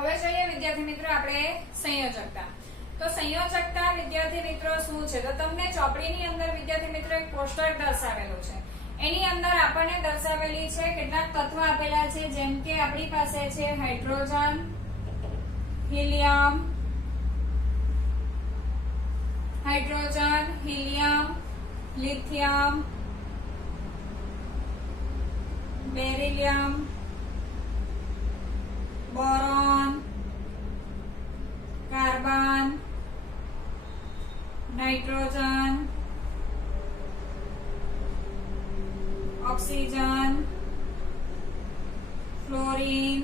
હવે જોઈએ વિદ્યાર્થી મિત્રો આપણે સંયોજકતા। તો સંયોજકતા વિદ્યાર્થી મિત્રો શું છે? તો તમને ચોપડીની અંદર વિદ્યાર્થી મિત્રો એક પોસ્ટર દર્શાવેલું છે। એની અંદર આપણને દર્શાવેલી છે કેટલાક તત્વ આપેલા છે, જેમ કે આપણી પાસે છે hydrogen, helium, lithium, beryllium, boron, carbon, nitrogen, oxygen, fluorine,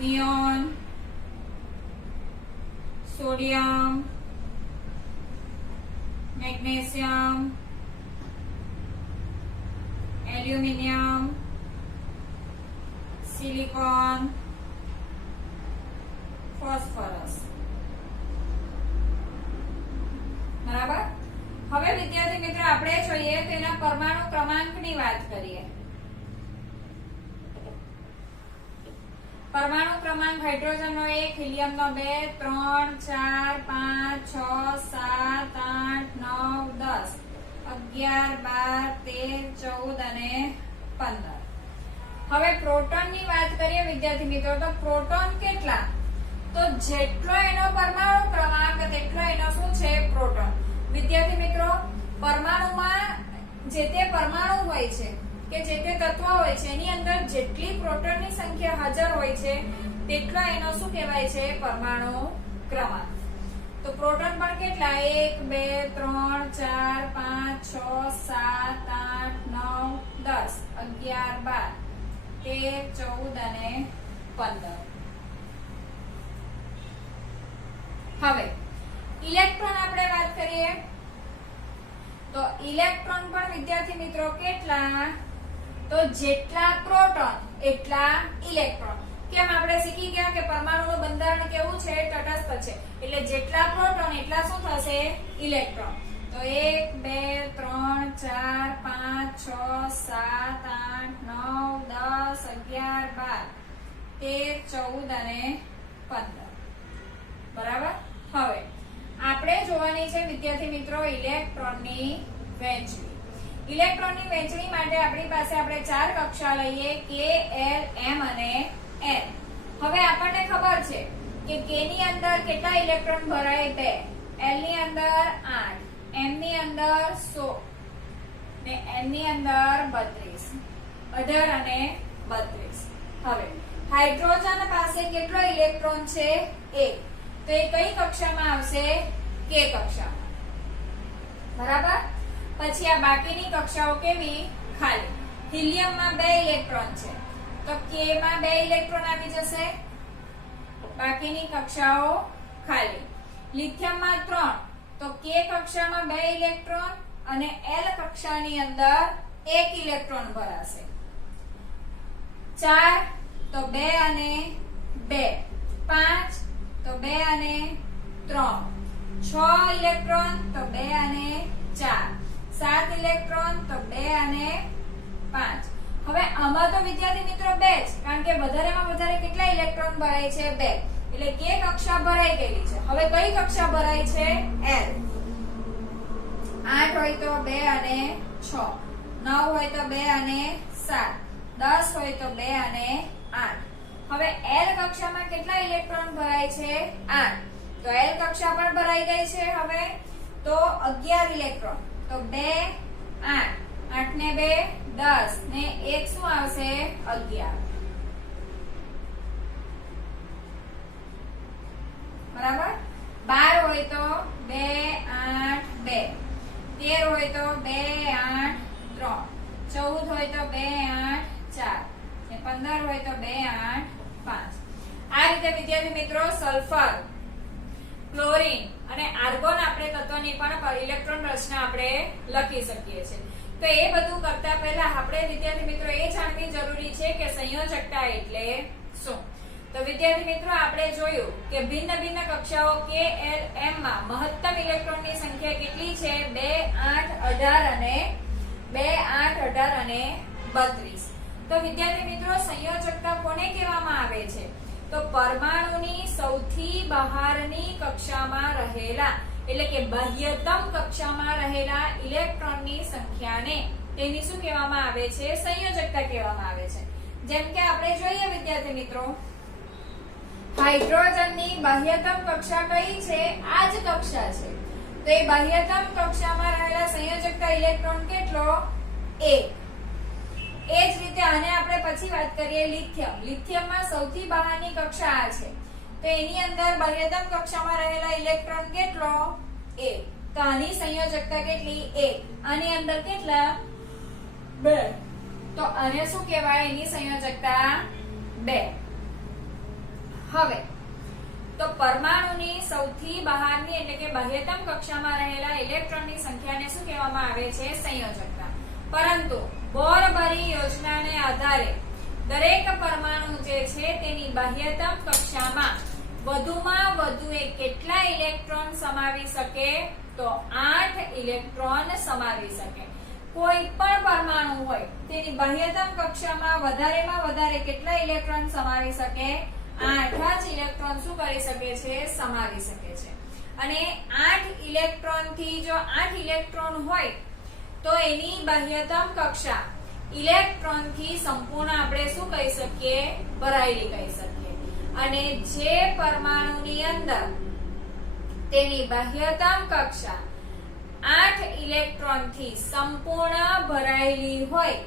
neon, sodium, magnesium, aluminium, silicon, phosphorus. બરાબર। હવે વિદ્યાર્થી મિત્રો આપણે જોઈએ તેના પરમાણુ ક્રમાંકની વાત કરીએ। परमाणु क्रमांक हाइड्रोजन नो 1, हीलियम नो 2, 3, 4, 5, 6, 7, 8, 9, 10, 11, 12, 13, 14 અને 15। હવે પ્રોટોન ની વાત કરીએ વિદ્યાર્થી મિત્રો, તો પ્રોટોન કેટલા? તો જેટલો એનો પરમાણુ ક્રમાંક તેટલો એનો શું છે? પ્રોટોન। વિદ્યાર્થી મિત્રો પરમાણુમાં જે તે પરમાણુ હોય છે કે જે તે તત્વ હોય છે એની અંદર જેટલી પ્રોટોનની સંખ્યા હાજર હોય છે તેટલા એનો શું કહેવાય છે? પરમાણુ ક્રમાંક। તો પ્રોટોન પણ કેટલા? 1, 2, 3, 4, 5, 6, 7, 8, 9, 10, 11, 12, 13, 14 અને 15। હવે ઇલેક્ટ્રોન આપણે વાત કરીએ તો ઇલેક્ટ્રોન પણ વિદ્યાર્થી મિત્રો કેટલા? તો જેટલા પ્રોટોન એટલા ઇલેક્ટ્રોન। કેમ? આપણે શીખી ગયા કે પરમાણુનું બંધારણ કેવું છે? તટસ્થ છે, એટલે જેટલા પ્રોટોન એટલા શું થશે? ઇલેક્ટ્રોન। તો 1, 2, 3, 4, 5, 6, 7, 8, 9, 10, 11, 12, 13, 14 અને 15। બરાબર। હવે આપણે જોવાની છે વિદ્યાર્થી મિત્રો ઇલેક્ટ્રોનની વહેંચણી। ઇલેક્ટ્રોનની વહેંચણી માટે આપણી પાસે આપણે 4 કક્ષા લઈએ, K, L, M અને N। હવે આપણને ખબર છે કે K ની અંદર કેટલા ઇલેક્ટ્રોન ભરાય? 2, L ની અંદર 8, M ની અંદર 16 ને N ની અંદર 32, 18 અને 32। હવે હાઇડ્રોજન પાસે કેટલો ઇલેક્ટ્રોન છે? 1। તો એ કઈ કક્ષામાં આવશે? K કક્ષામાં। બરાબર। પછી આ બાકીની કક્ષાઓ કેવી? ખાલી। હિલિયમમાં 2 ઇલેક્ટ્રોન છે તો K માં 2 ઇલેક્ટ્રોન આવી જશે, બાકીની કક્ષાઓ ખાલી। લિથિયમમાં 3 તો K કક્ષામાં 2 ઇલેક્ટ્રોન અને L કક્ષાની અંદર 1 ઇલેક્ટ્રોન ભરાશે। 4 તો 2 અને 2, 5 તો 2 અને 3, 6 ઇલેક્ટ્રોન તો 2 અને 4, 7 ઇલેક્ટ્રોન તો 2 અને 5। હવે આમાં તો વિદ્યાર્થી મિત્રો 2 જ, કારણ કે વધારેમાં વધારે કેટલા ઇલેક્ટ્રોન ભરાય છે? 2, એટલે K કક્ષા ભરાઈ ગયેલી છે। હવે કઈ કક્ષા ભરાય છે? L। 8 હોય તો 2 અને 6, 9 હોય તો 2 અને 7, 10 હોય તો 2 અને 8। હવે L કક્ષામાં કેટલા ઇલેક્ટ્રોન ભરાય છે? 8, તો L કક્ષા પણ ભરાઈ ગઈ છે। હવે તો 11 ઇલેક્ટ્રોન, તો 2, 8, 8 ને 2, 10 ને 1 શું આવશે? 11। બરાબર। 12 હોય તો 2, 8, 2, 13 હોય તો 2, 8, 3, 14 હોય તો 2, 8, 4 ને 15 હોય તો 2, 8, 5। આ રીતે વિદ્યાર્થી મિત્રો સલ્ફર, ક્લોરીન અને આર્ગોન આપણે તત્વની પણ ઇલેક્ટ્રોન રચના આપણે લખી શકીએ છીએ। તો એ બધું કરતા પહેલા આપણે વિદ્યાર્થી મિત્રો એ જાણવી જરૂરી છે કે સંયોજકતા એટલે શું। તો વિદ્યાર્થી મિત્રો આપણે જોયું કે ભિન્ન ભિન્ન કક્ષાઓ K, L, M માં મહત્તમ ઇલેક્ટ્રોનની સંખ્યા કેટલી છે? 2, 8, 18 અને 32। તો વિદ્યાર્થી મિત્રો સંયોજકતા કોને કહેવામાં આવે છે? તો પરમાણુની સૌથી બહારની કક્ષામાં રહેલા એટલે કે બાહ્યતમ કક્ષામાં રહેલા ઇલેક્ટ્રોનની સંખ્યાને તેની શું કહેવામાં આવે છે? સંયોજકતા કહેવામાં આવે છે. જેમ કે આપણે જોઈએ વિદ્યાર્થી મિત્રો, હાઇડ્રોજનની બાહ્યતમ કક્ષા કઈ છે? આ જ કક્ષા છે. તો એ બાહ્યતમ કક્ષામાં રહેલા સંયોજકતા ઇલેક્ટ્રોન કેટલો? 1. એ જ રીતે આને આપણે પછી વાત કરીએ લિથિયમ. લિથિયમમાં સૌથી બહારની કક્ષા આ છે. તો એની અંદર બાહ્યતમ કક્ષામાં રહેલા ઇલેક્ટ્રોન કેટલો? 1. તો આની સંયોજકતા કેટલી? 1. આની અંદર કેટલા? 2. તો આને શું કહેવાય? એની સંયોજકતા 2. હવે તો પરમાણુની સૌથી બહારની એટલે કે બાહ્યતમ કક્ષામાં રહેલા ઇલેક્ટ્રોનની સંખ્યાને શું કહેવામાં આવે છે? સંયોજકતા. પરંતુ બોરબરી યોજનાને આધારે દરેક પરમાણુ જે છે તેની બાહ્યતમ કક્ષામાં વધુમાં વધુ કેટલા ઇલેક્ટ્રોન સમાવી શકે? તો 8 ઇલેક્ટ્રોન સમાવી શકે. કોઈ પણ પરમાણુ હોય તેની બાહ્યતમ કક્ષામાં વધારેમાં વધારે કેટલા ઇલેક્ટ્રોન સમાવી શકે? 8 જ ઇલેક્ટ્રોન શું કરી શકે છે? સમાવી શકે છે. અને 8 ઇલેક્ટ્રોન થી જો 8 ઇલેક્ટ્રોન હોય તો એની બાહ્યતમ કક્ષા ઇલેક્ટ્રોન થી સંપૂર્ણ આપણે શું કહી શકીએ? ભરાયેલી કહી શકીએ. અને જે પરમાણુની અંદર તેની બાહ્યતમ કક્ષા 8 ઇલેક્ટ્રોન થી સંપૂર્ણ ભરાયેલી હોય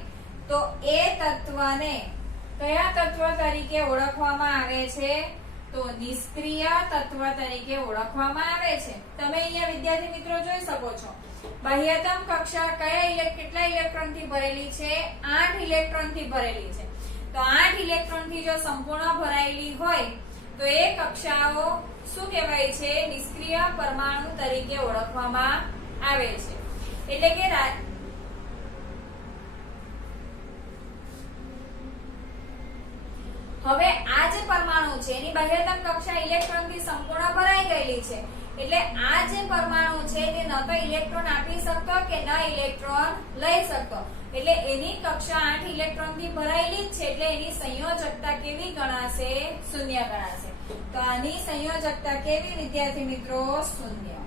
તો એ તત્વને કયા તત્વ તરીકે ઓળખવામાં આવે છે? તો નિષ્ક્રિય તત્વ તરીકે ઓળખવામાં આવે છે. તમે અહીંયા વિદ્યાર્થી મિત્રો જોઈ શકો છો, બાહ્યતમ કક્ષા કેટલા ઇલેક્ટ્રોન થી ભરેલી છે? 8 ઇલેક્ટ્રોન થી ભરેલી છે. તો 8 ઇલેક્ટ્રોન થી જો સંપૂર્ણ ભરાયેલી હોય તો એ કક્ષાઓ શું કહેવાય છે? નિષ્ક્રિય પરમાણુ તરીકે ઓળખવામાં આવે છે. એટલે કે હવે આ જે પરમાણુ છે એની બાહ્યતમ કક્ષા ઇલેક્ટ્રોન થી સંપૂર્ણ ભરાઈ ગયેલી છે. એટલે આ જે પરમાણુ છે તે ન તો ઇલેક્ટ્રોન આપી શકતો કે ન ઇલેક્ટ્રોન લઈ શકતો. એટલે એની કક્ષા 8 ઇલેક્ટ્રોન થી ભરાયેલી જ છે. એટલે એની સંયોજકતા કેવી ગણાશે? શૂન્ય ગણાશે. તો આની સંયોજકતા કેવી વિદ્યાર્થી મિત્રો? શૂન્ય.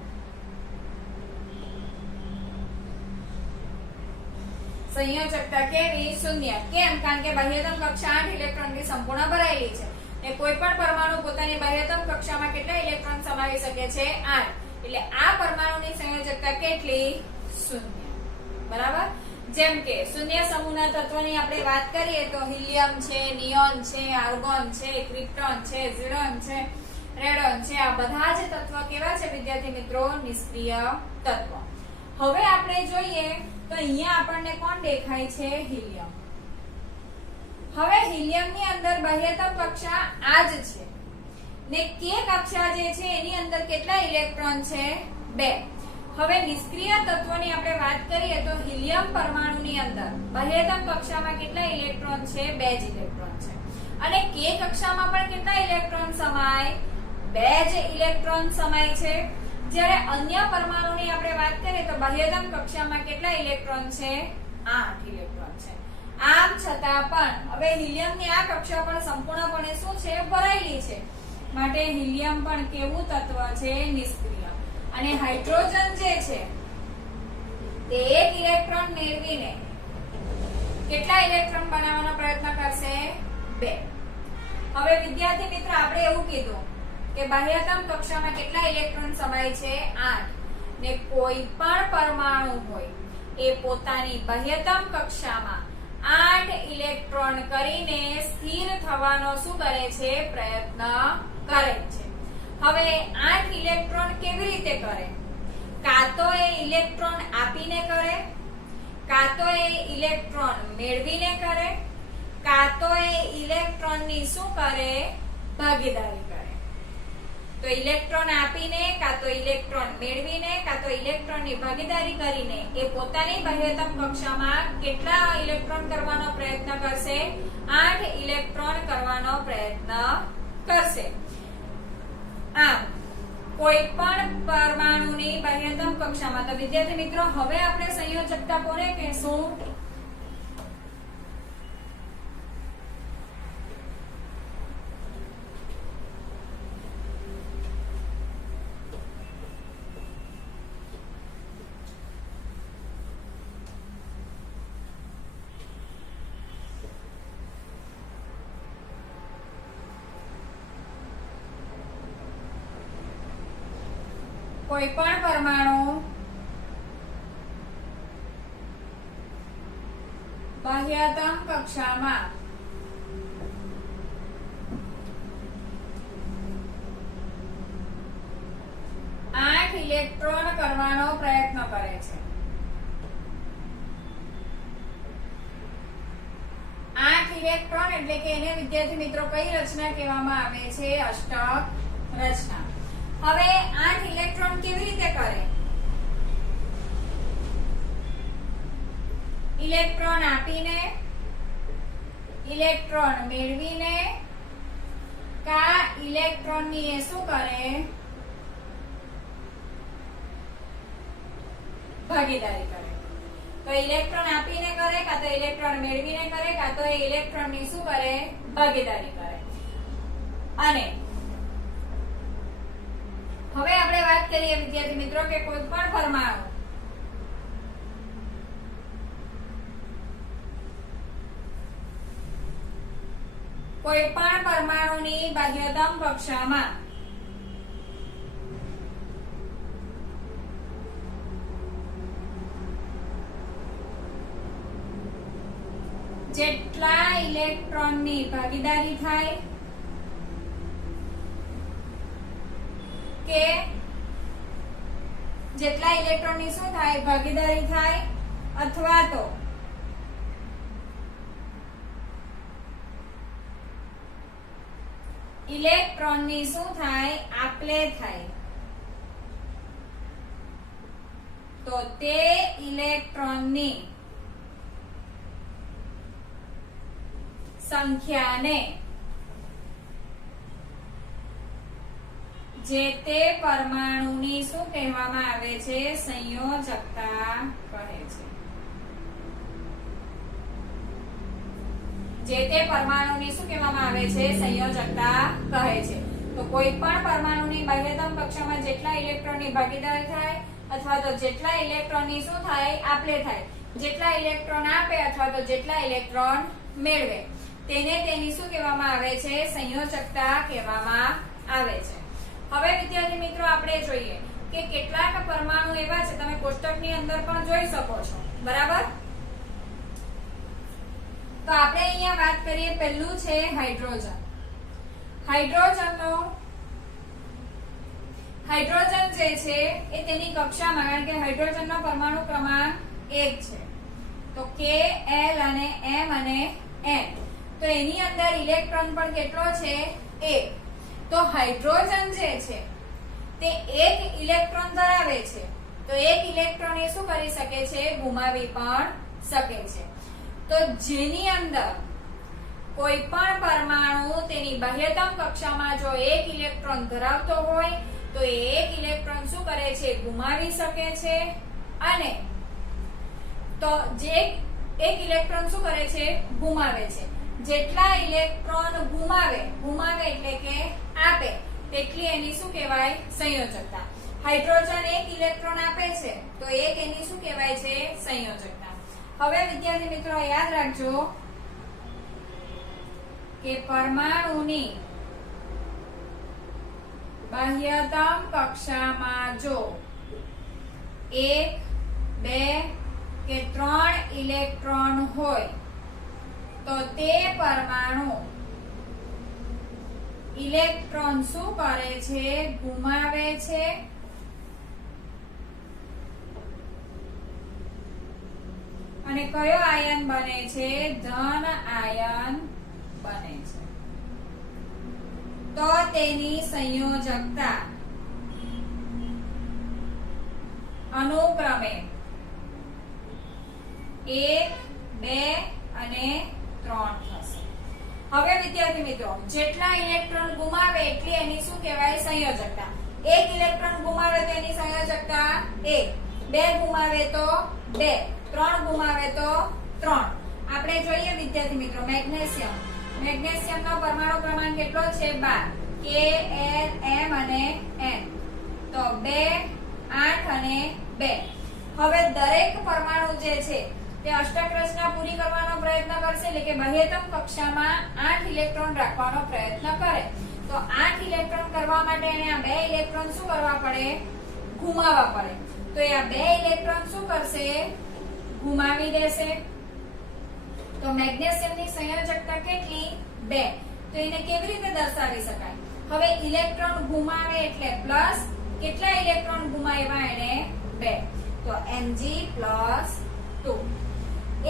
સંયોજકતા કેવી? શૂન્ય. કેમ? કારણ કે બાહ્યતમ કક્ષા 8 ઇલેક્ટ્રોન થી સંપૂર્ણ ભરાયેલી છે. ને કોઈ પણ પરમાણુ પોતાની બાહ્યતમ કક્ષામાં કેટલા ઇલેક્ટ્રોન સમાવી શકે છે? 8. એટલે આ પરમાણુની સંયોજકતા કેટલી? શૂન્ય. બરાબર? જેમ કે શૂન્ય સમૂહના તત્વોની આપણે વાત કરીએ તો હિલિયમ છે, નિયોન છે, આર્ગોન છે, ક્રિપ્ટોન છે, ઝીરોન છે, રેડોન છે. આ બધા જ તત્વો કેવા છે વિદ્યાર્થી મિત્રો? નિષ્ક્રિય તત્વો. હવે આપણે જોઈએ તો અહીંયા આપણને કોણ દેખાય છે? હિલિયમ. હવે હિલિયમની અંદર બાહ્યતમ કક્ષા આ જ છે ને કે કક્ષા જે છે એની અંદર કેટલા ઇલેક્ટ્રોન છે? 2. હવે નિષ્ક્રિય તત્વોની આપણે વાત કરીએ તો હિલિયમ પરમાણુની અંદર બાહ્યતમ કક્ષામાં કેટલા ઇલેક્ટ્રોન છે? 2 જ ઇલેક્ટ્રોન છે. અને કે કક્ષામાં પણ કેટલા ઇલેક્ટ્રોન સમાય? 2 જ ઇલેક્ટ્રોન સમાય છે. જ્યારે અન્ય પરમાણુની આપણે વાત કરીએ તો બાહ્યતમ કક્ષામાં કેટલા ઇલેક્ટ્રોન છે? 8 ઇલેક્ટ્રોન છે. આમ છતાં પણ હવે હિલિયમની આ કક્ષા પણ સંપૂર્ણપણે શું છે? ભરાયેલી છે. માટે હિલિયમ પણ કેવું તત્વ છે? નિષ્ક્રિય. અને હાઇડ્રોજન જે છે તે 1 ઇલેક્ટ્રોન મેળવીને કેટલા ઇલેક્ટ્રોન બનાવવાનો પ્રયત્ન કરશે? 2. હવે વિદ્યાર્થી મિત્ર આપણે એવું કીધું કે બાહ્યતમ કક્ષામાં કેટલા ઇલેક્ટ્રોન સમાય છે? 8. ને કોઈ પણ પરમાણુ હોય એ પોતાની બાહ્યતમ કક્ષામાં 8 ઇલેક્ટ્રોન કરીને સ્થિર થવાનો શું કરે છે? પ્રયત્ન કરે છે. હવે 8 ઇલેક્ટ્રોન કેવી રીતે કરે? કાં તો એ ઇલેક્ટ્રોન આપીને કરે, કાં તો એ ઇલેક્ટ્રોન મેળવીને કરે, કાં તો એ ઇલેક્ટ્રોનની શું કરે? ભાગીદારી કરે. તો ઇલેક્ટ્રોન આપીને, કાં તો ઇલેક્ટ્રોન મેળવીને, કાં તો ઇલેક્ટ્રોનની ભાગીદારી કરીને એ પોતાની બાહ્યતમ કક્ષામાં કેટલા ઇલેક્ટ્રોન કરવાનો પ્રયત્ન કરશે? 8 ઇલેક્ટ્રોન કરવાનો પ્રયત્ન કરશે. આમ કોઈ પણ પરમાણુની બાહ્યતમ કક્ષામાં. તો વિદ્યાર્થી મિત્રો હવે આપણે સંયોજકતા કોને કહેશું? કોઈ પણ પરમાણુ બાહ્યતમ કક્ષામાં આઠ ઇલેક્ટ્રોન કરવાનો પ્રયત્ન કરે છે. 8 ઇલેક્ટ્રોન એટલે કે એને વિદ્યાર્થી મિત્રો કઈ રચના કહેવામાં આવે છે? અષ્ટક રચના. હવે 8 ઇલેક્ટ્રોન કેવી રીતે કરે? ઇલેક્ટ્રોન આપીને, ઇલેક્ટ્રોન મેળવીને, કા ઇલેક્ટ્રોન ની એ શું કરે? ભાગીદારી કરે. તો ઇલેક્ટ્રોન આપીને કરે, કા તો ઇલેક્ટ્રોન મેળવીને કરે, કા તો ઇલેક્ટ્રોન ની શું કરે? ભાગીદારી કરે. અને હવે આપણે વાત કરીએ વિદ્યાર્થી મિત્રો કે કોઈ પણ પરમાણુ કોઈ પણ પરમાણુની બાહ્યતમ કક્ષામાં જેટલા ઇલેક્ટ્રોનની ભાગીદારી થાય કે જેટલા ઇલેક્ટ્રોનની શું થાય? ભાગીદારી થાય, અથવા તો ઇલેક્ટ્રોનની શું થાય? આપલે થાય. તો તે ઇલેક્ટ્રોનની સંખ્યાને જે તે પરમાણુની શું કહેવામાં આવે છે? સંયોજકતા કહે છે. જે તે પરમાણુની શું કહેવામાં આવે છે? સંયોજકતા કહે છે. તો કોઈ પણ પરમાણુની બાહ્યતમ કક્ષામાં જેટલા ઇલેક્ટ્રોનની ભાગીદારી થાય અથવા તો જેટલા ઇલેક્ટ્રોનની શું થાય? આપલે થાય. જેટલા ઇલેક્ટ્રોન આપે અથવા તો જેટલા ઇલેક્ટ્રોન મેળવે તેને તેની શું કહેવામાં આવે છે? સંયોજકતા કહેવામાં આવે છે. હવે વિદ્યાર્થી મિત્રો આપણે જોઈએ કે કેટલાક પરમાણુ એવા છે, તમે કોષ્ટકની અંદર પણ જોઈ શકો છો, બરાબર? તો આપણે અહીંયા વાત કરીએ, પહેલું છે હાઇડ્રોજન. હાઇડ્રોજન જે છે એ તેની કક્ષામાં, કારણ કે હાઇડ્રોજનનો પરમાણુ ક્રમાંક 1 છે, તો K, L અને M અને N. તો એની અંદર ઇલેક્ટ્રોન પણ કેટલો છે? 1. તો હાઇડ્રોજન જે છે તે એક ઇલેક્ટ્રોન ધરાવે છે. તો એક ઇલેક્ટ્રોન એ શું કરી શકે છે? ગુમાવી પણ શકે છે. તો જેની અંદર કોઈ પણ પરમાણુ તેની બાહ્યતમ કક્ષામાં જો એક ઇલેક્ટ્રોન ધરાવતો હોય તો એ એક ઇલેક્ટ્રોન શું કરે છે? ગુમાવી શકે છે. અને તો જે એક ઇલેક્ટ્રોન શું કરે છે? ગુમાવે છે. જેટલા ઇલેક્ટ્રોન ગુમાવે એટલે કે આપે, તેટલી એની શું કહેવાય? સંયોજકતા. હાઇડ્રોજન એક ઇલેક્ટ્રોન આપે છે તો એક એની શું કહેવાય છે? સંયોજકતા. હવે વિદ્યાર્થી મિત્રો યાદ રાખજો કે પરમાણુની બાહ્યતમ કક્ષામાં જો 1, 2 કે 3 ઇલેક્ટ્રોન હોય તો તે પરમાણુ ઇલેક્ટ્રોન શું કરે છે? ગુમાવે છે. અને કયો આયન બને છે? ધન આયન બને છે. તો તેની સંયોજકતા અનુક્રમે 1, 2 અને 3 થશે. હવે વિદ્યાર્થી મિત્રો જેટલા ઇલેક્ટ્રોન ગુમાવે એટલી એની શું કહેવાય? સંયોજકતા. એક ઇલેક્ટ્રોન ગુમાવે તો એની સંયોજકતા 1, 2 ગુમાવે તો 2, 3 ગુમાવે તો 3. આપણે જોઈએ વિદ્યાર્થી મિત્રો મેગ્નેશિયમનો પરમાણુ ક્રમાંક કેટલો છે? 12. K, L, M અને N. તો 2, 8 અને 2. હવે દરેક પરમાણુ જે છે તે અષ્ટક રચના પૂરી કરવાનો પ્રયત્ન કરશે, એટલે કે બાહ્યતમ કક્ષામાં 8 ઇલેક્ટ્રોન રાખવાનો પ્રયત્ન કરે. તો 8 ઇલેક્ટ્રોન કરવા માટે એને આ 2 ઇલેક્ટ્રોન શું કરવા પડે? ઘુમાવવા પડે. તો એ આ 2 ઇલેક્ટ્રોન શું કરશે? ઘુમાવી દેશે. તો મેગ્નેશિયમની સંયોજકતા કેટલી? 2. તો એને કેવી રીતે દર્શાવી શકાય? હવે ઇલેક્ટ્રોન ઘુમાવે એટલે પ્લસ, કેટલા ઇલેક્ટ્રોન ઘુમાવ્યા એને? 2. તો Mg+2.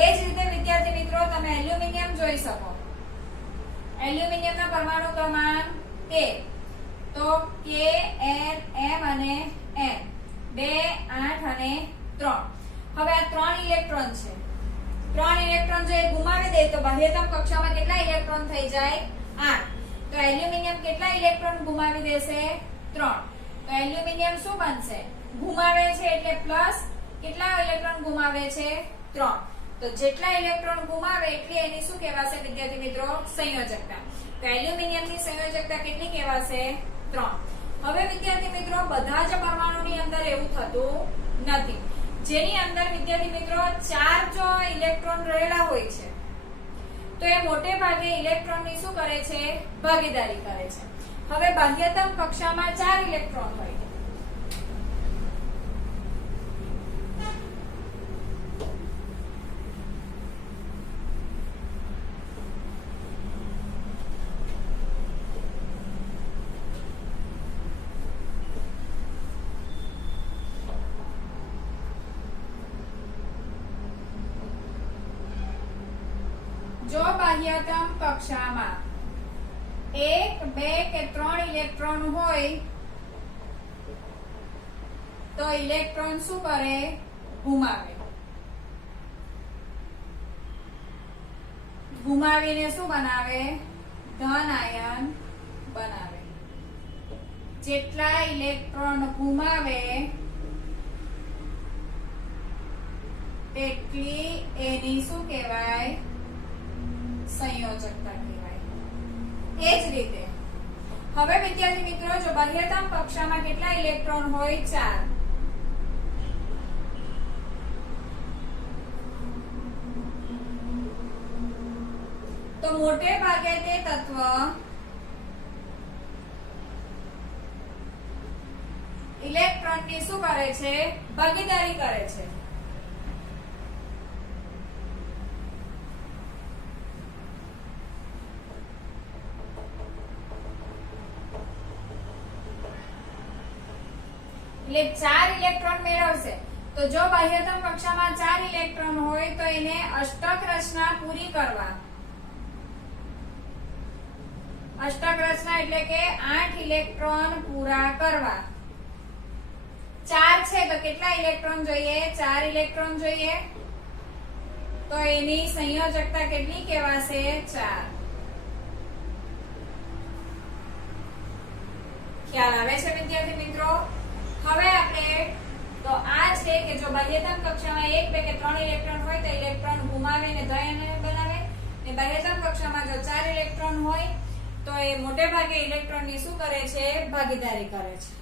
એ જ રીતે વિદ્યાર્થી મિત્રો તમે એલ્યુમિનિયમ જોઈ શકો. એલ્યુમિનિયમના પરમાણુ ક્રમાંક 13. તો K, N, M અને N 2, 8 અને 3. હવે આ 3 ઇલેક્ટ્રોન છે. 3 ઇલેક્ટ્રોન જો એ ગુમાવી દે તો બાહ્યતમ કક્ષામાં કેટલા ઇલેક્ટ્રોન થઈ જાય? 8. તો એલ્યુમિનિયમ કેટલા ઇલેક્ટ્રોન ગુમાવી દેશે? 3. તો એલ્યુમિનિયમ શું બનશે? ગુમાવે છે એટલે પ્લસ, કેટલા ઇલેક્ટ્રોન ગુમાવે છે? 3. તો જેટલા ઇલેક્ટ્રોન ગુમાવે એટલી એની શું કહેવાશે વિદ્યાર્થી મિત્રો? સંયોજકતા. તો એલ્યુમિનિયમની સંયોજકતા કેટલી કહેવાશે? 3. હવે વિદ્યાર્થી મિત્રો બધા જ પરમાણુની અંદર એવું થતું નથી. જેની અંદર વિદ્યાર્થી મિત્રો 4 જો ઇલેક્ટ્રોન રહેલા હોય છે તો એ મોટે ભાગે ઇલેક્ટ્રોનની શું કરે છે? ભાગીદારી કરે છે. હવે બાહ્યતમ કક્ષામાં 4 ઇલેક્ટ્રોન હોય. જો બાહ્યતમ કક્ષામાં 1, 2 કે 3 ઇલેક્ટ્રોન હોય તો ઇલેક્ટ્રોન શું કરે? ઘુમાવે. ઘુમાવીને શું બનાવે? ધન આયન બનાવે. જેટલા ઇલેક્ટ્રોન ઘુમાવે તેટલી એની શું કહેવાય? સંયોજકતા કહેવાય. એ જ રીતે હવે વિદ્યાર્થી મિત્રો જો બાહ્યતમ કક્ષામાં કેટલા ઇલેક્ટ્રોન હોય? 4. તો મોટે ભાગે તે તત્વ ઇલેક્ટ્રોનની શું કરે છે? ભાગીદારી કરે છે. એટલે 4 ઇલેક્ટ્રોન મેળવશે. તો જો બાહ્યતમ કક્ષામાં 4 ઇલેક્ટ્રોન હોય તો એને અષ્ટક રચના પૂરી કરવા, અષ્ટક રચના એટલે કે 8 ઇલેક્ટ્રોન પૂરા કરવા. 4 છે તો કેટલા ઇલેક્ટ્રોન જોઈએ? 4 ઇલેક્ટ્રોન જોઈએ. તો એની સંયોજકતા કેટલી કહેવાશે? 4. ખ્યાલ આવે છે વિદ્યાર્થી મિત્રો? હવે આપણે તો આ છે કે જો બાહ્યતમ કક્ષામાં 1, 2 કે 3 ઇલેક્ટ્રોન હોય તો ઇલેક્ટ્રોન ઘુમાવે અને ધન બનાવે. ને બાહ્યતમ કક્ષામાં જો 4 ઇલેક્ટ્રોન હોય તો એ મોટે ભાગે ઇલેક્ટ્રોનની શું કરે છે? ભાગીદારી કરે છે.